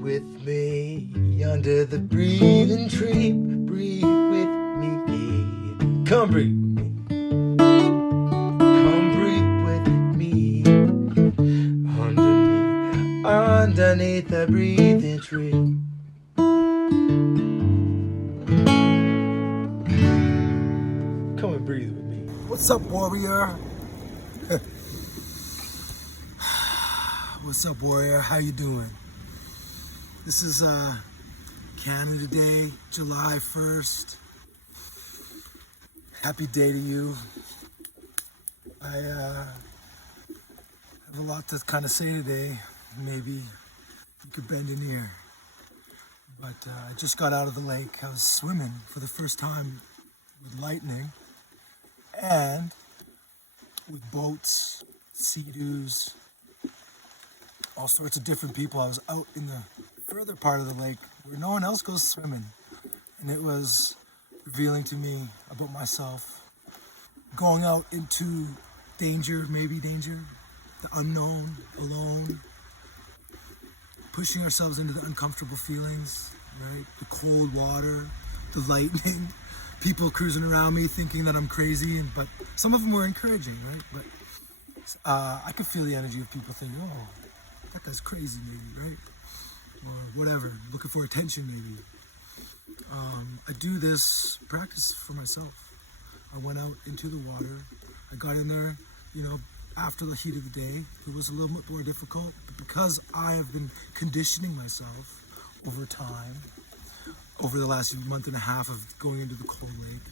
with me under the breathing tree. Breathe with me. Come breathe with me. Come breathe with me. Underneath the breathing tree. Come and breathe with me. What's up, Warrior? What's up, Warrior? How you doing? This is Canada Day, July 1st. Happy day to you. I have a lot to kind of say today. Maybe you could bend an ear. But I just got out of the lake. I was swimming for the first time with lightning and with boats, sea-doos, all sorts of different people. I was out in the further part of the lake where no one else goes swimming. And it was revealing to me about myself. Going out into danger, the unknown, alone. Pushing ourselves into the uncomfortable feelings, right? The cold water, the lightning, people cruising around me thinking that I'm crazy, but some of them were encouraging, right? But I could feel the energy of people thinking, oh, that guy's crazy maybe, right? Or whatever, looking for attention maybe. I do this practice for myself. I went out into the water. I got in there, after the heat of the day. It was a little bit more difficult, but because I have been conditioning myself over time, over the last month and a half of going into the cold lake.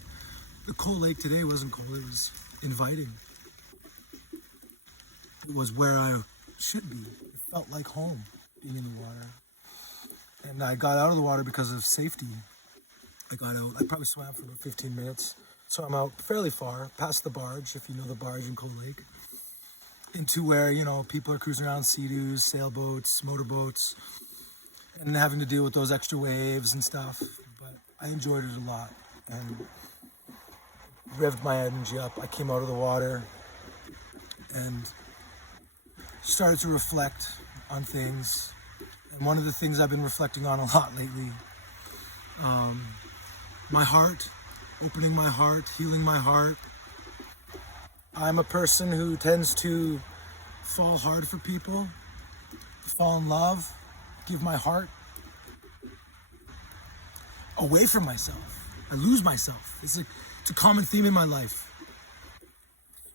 The cold lake today wasn't cold, it was inviting. It was where I should be. It felt like home being in the water. And I got out of the water because of safety. I got out, I probably swam for about 15 minutes. So I'm out fairly far, past the barge, if you know the barge in Cold Lake, into where, people are cruising around, sea-doos, sailboats, motorboats, and having to deal with those extra waves and stuff. But I enjoyed it a lot and revved my energy up. I came out of the water and started to reflect on things. And one of the things I've been reflecting on a lot lately, my heart, opening my heart, healing my heart. I'm a person who tends to fall hard for people, fall in love, give my heart away from myself. I lose myself. It's a common theme in my life.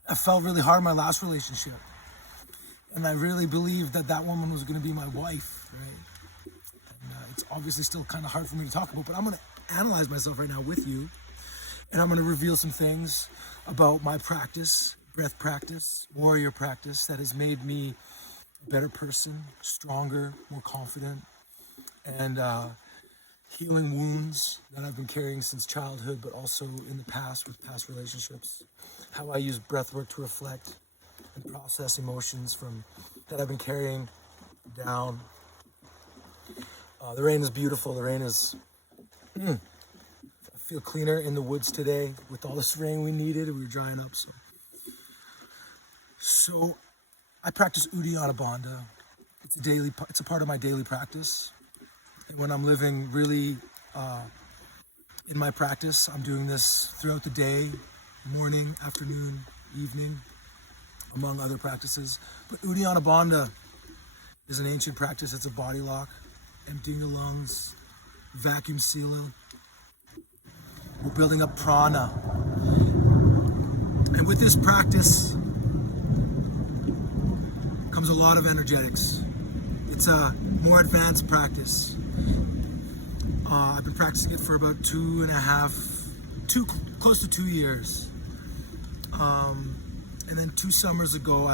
I fell really hard in my last relationship. And I really believed that woman was going to be my wife, right? And it's obviously still kind of hard for me to talk about, but I'm going to analyze myself right now with you. And I'm going to reveal some things about my practice, breath practice, warrior practice that has made me a better person, stronger, more confident, and healing wounds that I've been carrying since childhood, but also in the past with past relationships. How I use breath work to reflect and process emotions that I've been carrying down. The rain is beautiful. The rain is... I feel cleaner in the woods today with all this rain we needed. We were drying up, so I practice Uddiyana Bandha. It's a part of my daily practice. And when I'm living really in my practice, I'm doing this throughout the day, morning, afternoon, evening, among other practices. But Uddiyana Bandha is an ancient practice. It's a body lock, emptying the lungs, vacuum seal. We're building up prana. And with this practice comes a lot of energetics. It's a more advanced practice. I've been practicing it for about close to 2 years. And then 2 summers ago,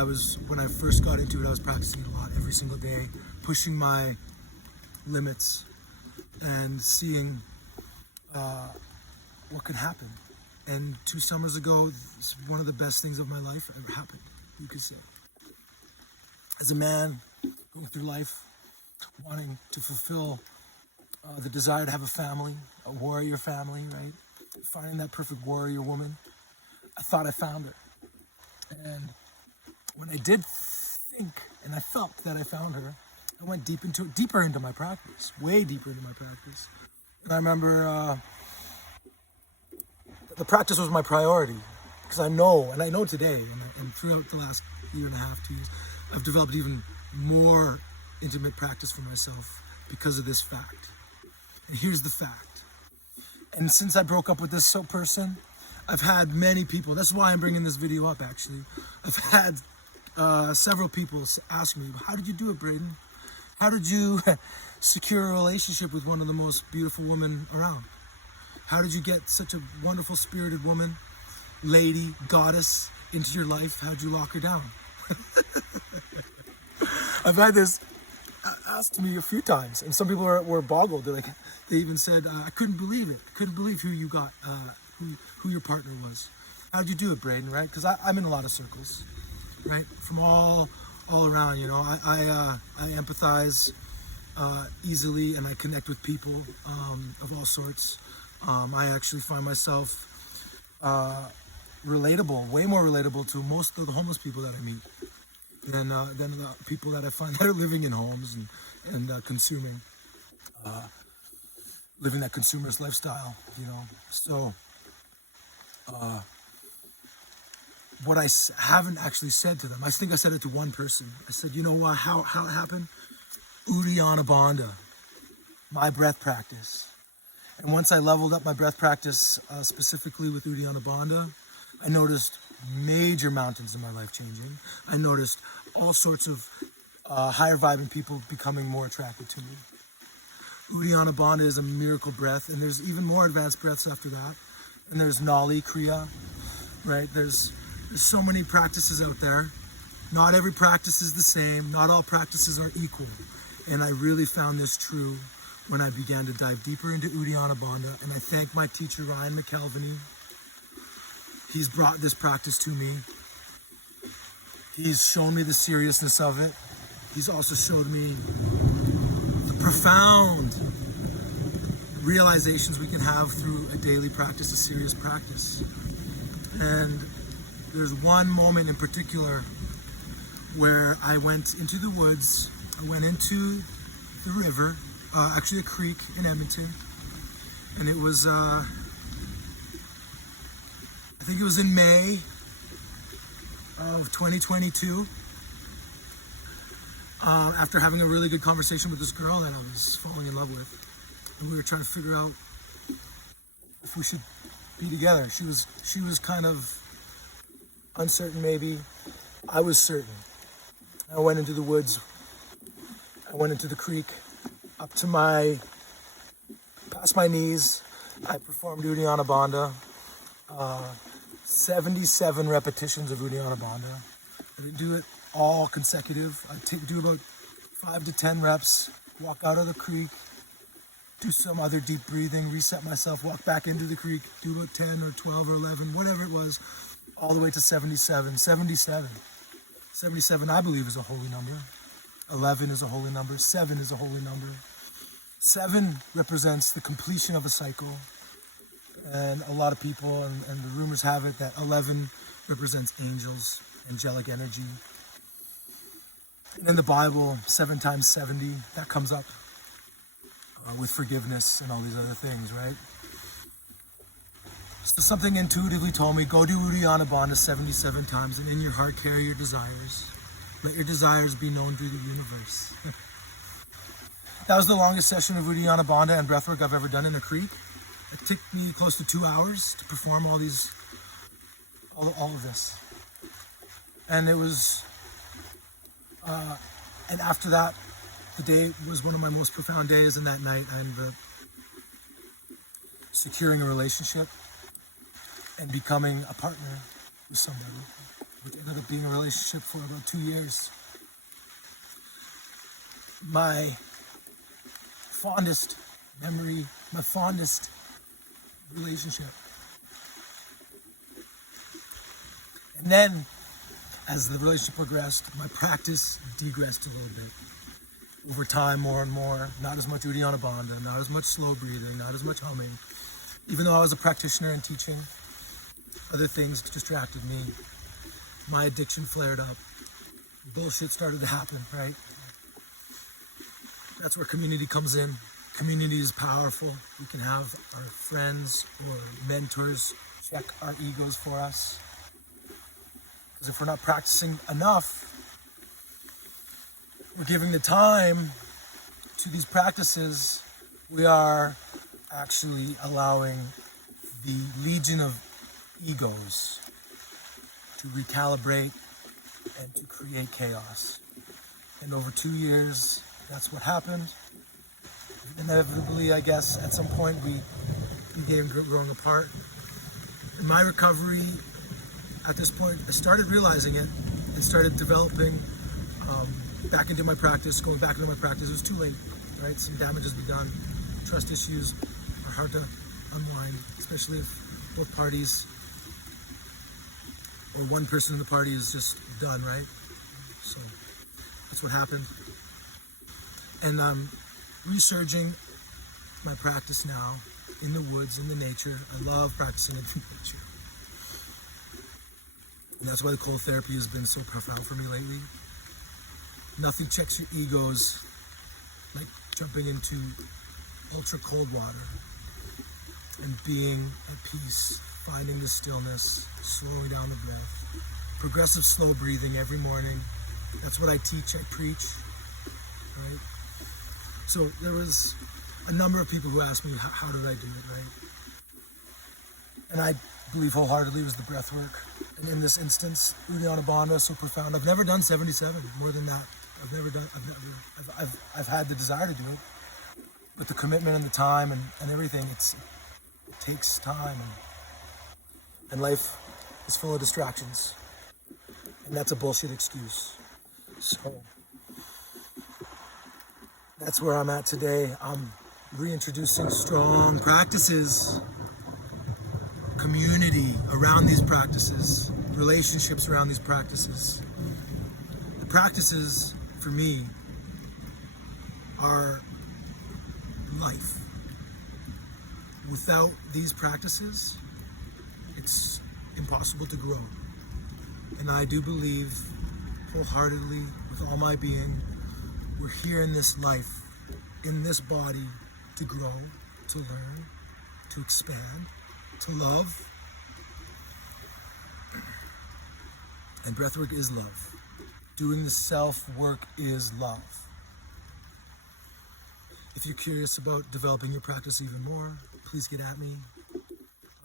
when I first got into it, I was practicing it a lot, every single day, pushing my limits and seeing what could happen. And 2 summers ago, it's one of the best things of my life ever happened, you could say. As a man going through life, wanting to fulfill the desire to have a family, a warrior family, right? Finding that perfect warrior woman, I thought I found her. And when I did think, and I felt that I found her, I went deeper into my practice, way deeper into my practice. And I remember the practice was my priority, because I know today, and throughout the last year and a half, 2 years, I've developed even more intimate practice for myself because of this fact. And here's the fact. And since I broke up with this person, I've had many people, that's why I'm bringing this video up actually. I've had several people ask me, how did you do it, Braydon? How did you secure a relationship with one of the most beautiful women around? How did you get such a wonderful spirited woman, lady, goddess into your life? How'd you lock her down? I've had this asked to me a few times, and some people were boggled. They even said, I couldn't believe it. I couldn't believe who you got, who your partner was. How'd you do it, Braydon, right? Because I'm in a lot of circles, right? From all around, you know. I empathize easily, and I connect with people of all sorts. I actually find myself relatable, way more relatable to most of the homeless people that I meet than the people that I find that are living in homes and consuming, living that consumerist lifestyle, you know. So what I haven't actually said to them, I think I said it to one person. I said, you know what, how it happened? Uddiyana Bandha, my breath practice. And once I leveled up my breath practice, specifically with Uddiyana Bandha, I noticed major mountains in my life changing. I noticed all sorts of higher vibing people becoming more attracted to me. Uddiyana Bandha is a miracle breath, and there's even more advanced breaths after that. And there's Nali Kriya, right? There's so many practices out there. Not every practice is the same. Not all practices are equal. And I really found this true when I began to dive deeper into Uddiyana Bandha. And I thank my teacher, Ryan McKelveny. He's brought this practice to me. He's shown me the seriousness of it. He's also showed me the profound realizations we can have through a daily practice, a serious practice. And there's one moment in particular where I went into the woods, I went into the river, actually a creek in Edmonton, and it was, I think it was in May of 2022, after having a really good conversation with this girl that I was falling in love with, and we were trying to figure out if we should be together. She was kind of uncertain, maybe. I was certain. I went into the woods. I went into the creek, up to past my knees. I performed Uddiyana Bandha, 77 repetitions of Uddiyana Bandha. I didn't do it all consecutive. I'd do about 5 to 10 reps, walk out of the creek, do some other deep breathing, reset myself, walk back into the creek, do about 10 or 12 or 11, whatever it was, all the way to 77. 77, I believe, is a holy number. 11 is a holy number. 7 is a holy number. 7 represents the completion of a cycle. And a lot of people, and the rumors have it, that 11 represents angels, angelic energy. And in the Bible, 7 times 70, that comes up with forgiveness and all these other things, right? So something intuitively told me, go do Uddiyana Bandha 77 times, and in your heart carry your desires. Let your desires be known through the universe. That was the longest session of Uddiyana Bandha and breathwork I've ever done in a creek. It took me close to 2 hours to perform all of this. And it was, and after that, the day was one of my most profound days, and that night I ended up securing a relationship and becoming a partner with somebody, which ended up being a relationship for about 2 years. My fondest memory, my fondest relationship. And then, as the relationship progressed, my practice degressed a little bit. Over time, more and more, not as much Uddiyana Bandha, not as much slow breathing, not as much humming. Even though I was a practitioner and teaching, other things distracted me. My addiction flared up. Bullshit started to happen, right? That's where community comes in. Community is powerful. We can have our friends or mentors check our egos for us. Because if we're not practicing enough, we're giving the time to these practices, we are actually allowing the legion of egos to recalibrate and to create chaos. And over 2 years, that's what happened. Inevitably, I guess, at some point we began growing apart. In my recovery, at this point, I started realizing it and started developing back into my practice, going back into my practice. It was too late, right? Some damage has been done. Trust issues are hard to unwind, especially if both parties or one person in the party is just done, right? So that's what happened. And I'm resurging my practice now in the woods, in the nature. I love practicing in nature. And that's why the cold therapy has been so profound for me lately. Nothing checks your egos like jumping into ultra cold water and being at peace, finding the stillness, slowing down the breath. Progressive slow breathing every morning. That's what I teach, I preach, right? So there was a number of people who asked me, how did I do it, right? And I believe wholeheartedly it was the breath work. And in this instance, Uddiyana Bandha is so profound. I've never done 77, more than that. I've had the desire to do it, but the commitment and the time and everything, it takes time, and life is full of distractions, and that's a bullshit excuse. So that's where I'm at today. I'm reintroducing strong practices, community around these practices, relationships around these practices. The practices for me are life. Without these practices, it's impossible to grow. And I do believe wholeheartedly, with all my being, we're here in this life, in this body, to grow, to learn, to expand, to love. And breathwork is love. Doing the self-work is love. If you're curious about developing your practice even more, please get at me.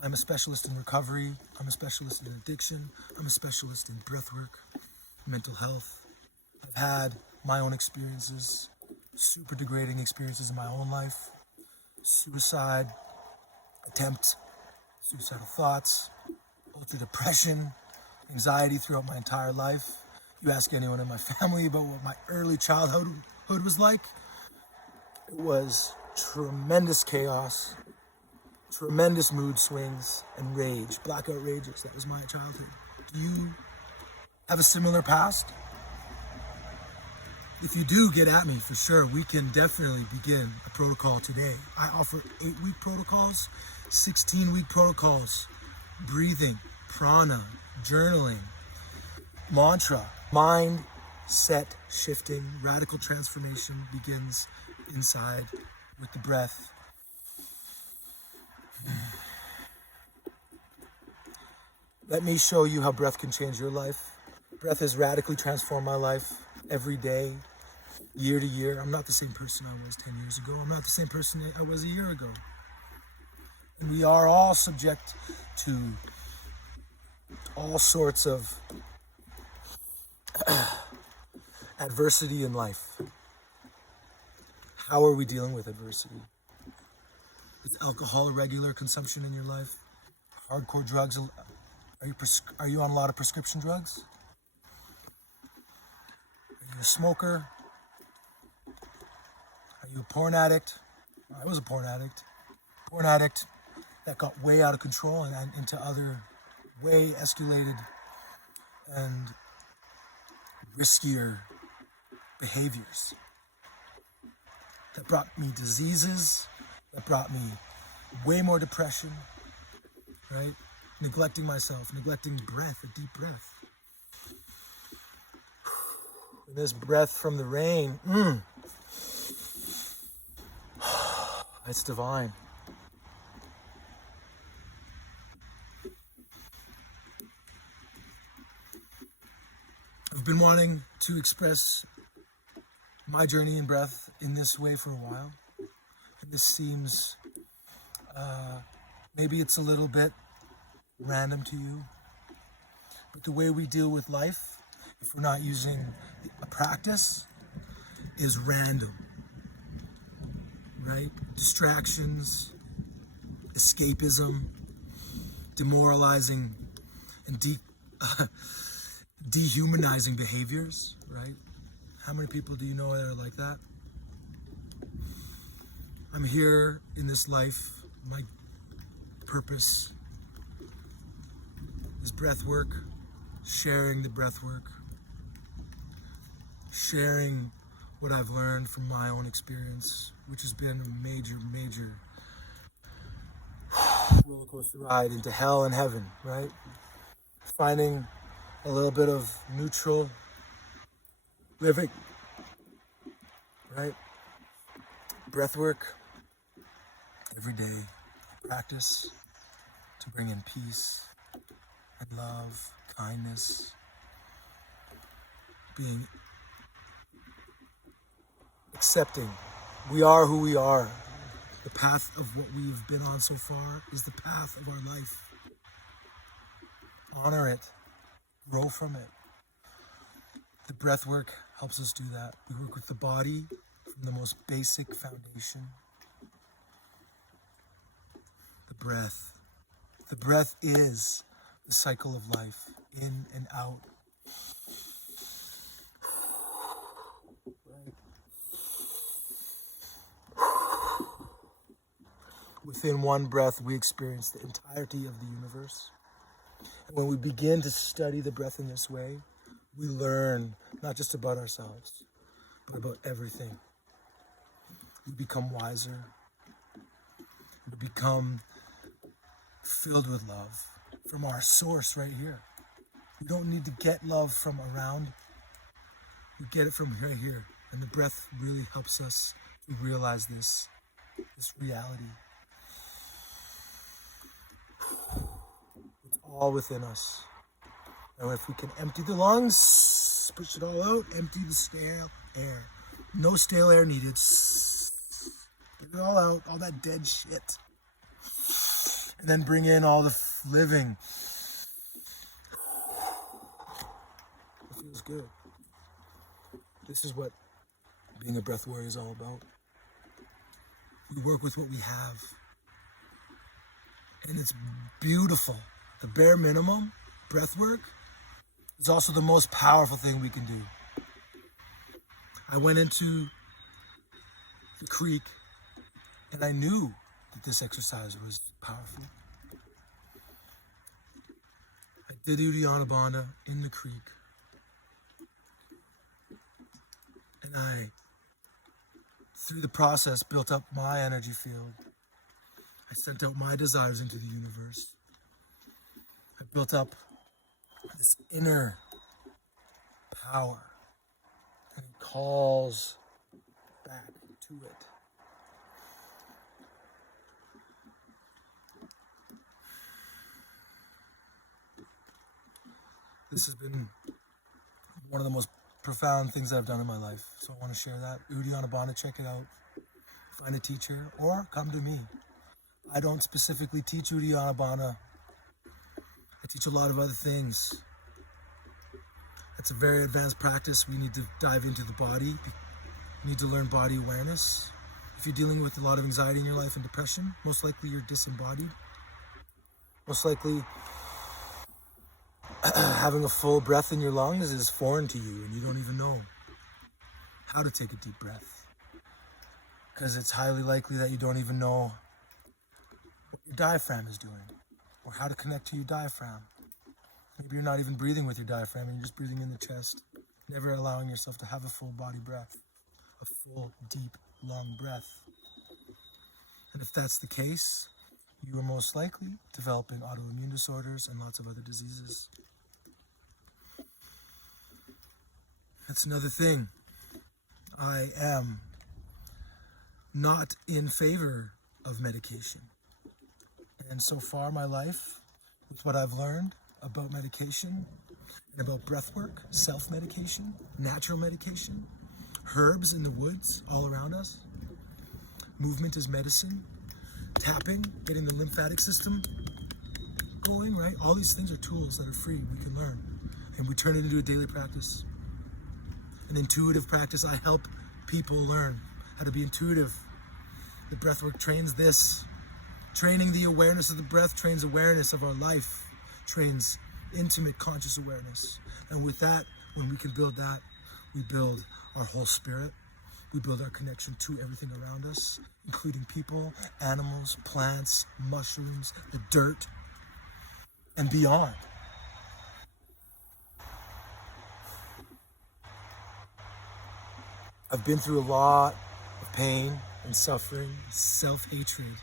I'm a specialist in recovery. I'm a specialist in addiction. I'm a specialist in breathwork, mental health. I've had my own experiences, super degrading experiences in my own life, suicide attempt, suicidal thoughts, ultra depression, anxiety throughout my entire life. You ask anyone in my family about what my early childhood was like, it was tremendous chaos, tremendous mood swings, and rage, blackout rages. That was my childhood. Do you have a similar past? If you do, get at me for sure. We can definitely begin a protocol today. I offer 8-week protocols, 16-week protocols, breathing, prana, journaling, mantra, mindset shifting, radical transformation begins inside with the breath. Let me show you how breath can change your life. Breath has radically transformed my life every day, year to year. I'm not the same person I was 10 years ago. I'm not the same person I was a year ago. And we are all subject to all sorts of adversity in life. How are we dealing with adversity? Is alcohol a regular consumption in your life? Hardcore drugs? Are you on a lot of prescription drugs? Are you a smoker? Are you a porn addict? I was a porn addict. Porn addict that got way out of control and into other way escalated and riskier behaviors that brought me diseases, that brought me way more depression, right? Neglecting myself, neglecting breath, a deep breath. And this breath from the rain, It's divine. I've been wanting to express my journey in breath in this way for a while. And this seems, maybe it's a little bit random to you, but the way we deal with life, if we're not using a practice, is random, right? Distractions, escapism, demoralizing, and dehumanizing behaviors, right? How many people do you know that are like that? I'm here in this life. My purpose is breath work, sharing the breath work, sharing what I've learned from my own experience, which has been a major, major roller coaster ride into hell and heaven, right? Finding a little bit of neutral living, right? Breath work every day, practice to bring in peace and love, kindness, being accepting. We are who we are. The path of what we've been on so far is the path of our life. Honor it, grow from it. The breath work helps us do that. We work with the body from the most basic foundation. The breath. The breath is the cycle of life, in and out. Right. Within one breath, we experience the entirety of the universe. And when we begin to study the breath in this way, we learn not just about ourselves, but about everything. We become wiser. We become filled with love from our source right here. We don't need to get love from around. We get it from right here. And the breath really helps us to realize this reality. It's all within us. And if we can empty the lungs, push it all out, empty the stale air. No stale air needed. Get it all out, all that dead shit. And then bring in all the living. It feels good. This is what being a breath warrior is all about. We work with what we have. And it's beautiful. The bare minimum, breath work, is also the most powerful thing we can do. I went into the creek and I knew that this exercise was powerful. I did Uddiyana Bandha in the creek. And I, through the process, built up my energy field. I sent out my desires into the universe. I built up this inner power, and it calls back to it. This has been one of the most profound things that I've done in my life, so I want to share that. Uddiyana Bandha, check it out. Find a teacher or come to me. I don't specifically teach Uddiyana Bandha. I teach a lot of other things. It's a very advanced practice. We need to dive into the body. We need to learn body awareness. If you're dealing with a lot of anxiety in your life and depression, most likely you're disembodied. Most likely having a full breath in your lungs is foreign to you and you don't even know how to take a deep breath. Because it's highly likely that you don't even know what your diaphragm is doing or how to connect to your diaphragm. Maybe you're not even breathing with your diaphragm and you're just breathing in the chest, never allowing yourself to have a full body breath, a full, deep, long breath. And if that's the case, you are most likely developing autoimmune disorders and lots of other diseases. That's another thing. I am not in favor of medication. And so far my life, with what I've learned about medication and about breath work, self-medication, natural medication, herbs in the woods all around us, movement is medicine, tapping, getting the lymphatic system going, right? All these things are tools that are free, we can learn, and we turn it into a daily practice. An intuitive practice. I help people learn how to be intuitive. The breathwork trains this. Training the awareness of the breath trains awareness of our life, trains intimate conscious awareness. And with that, when we can build that, we build our whole spirit. We build our connection to everything around us, including people, animals, plants, mushrooms, the dirt, and beyond. I've been through a lot of pain and suffering, self-hatred.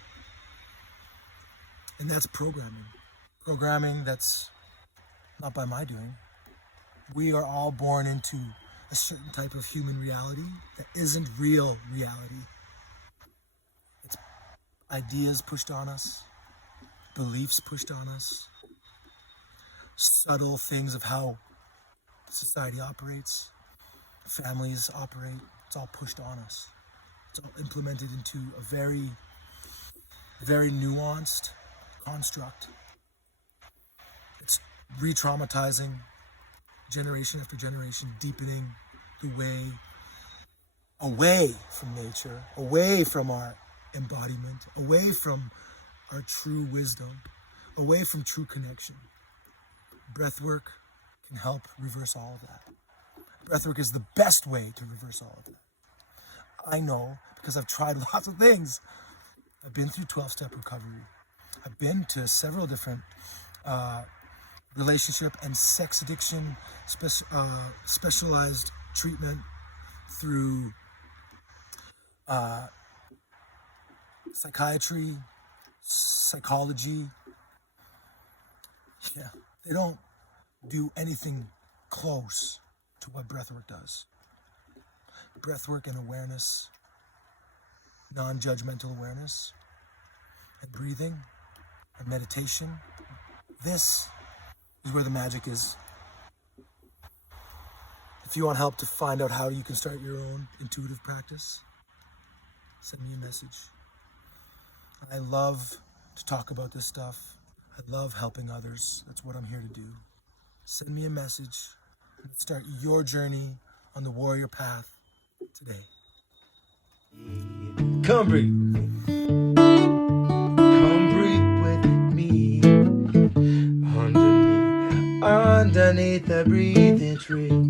And that's programming. Programming that's not by my doing. We are all born into a certain type of human reality that isn't real reality. It's ideas pushed on us, beliefs pushed on us, subtle things of how society operates, families operate. It's all pushed on us. It's all implemented into a very, very nuanced construct. It's re-traumatizing generation after generation, deepening the way away from nature, away from our embodiment, away from our true wisdom, away from true connection. Breathwork can help reverse all of that. Breathwork is the best way to reverse all of that. I know because I've tried lots of things. I've been through 12-step recovery. I've been to several different relationship and sex addiction specialized treatment through psychiatry, psychology. Yeah, they don't do anything close to what breathwork does. Breathwork and awareness, non-judgmental awareness, and breathing, and meditation. This is where the magic is. If you want help to find out how you can start your own intuitive practice, send me a message. I love to talk about this stuff. I love helping others. That's what I'm here to do. Send me a message. Let's start your journey on the warrior path today. Come breathe with me. Come breathe with me. Underneath the breathing tree.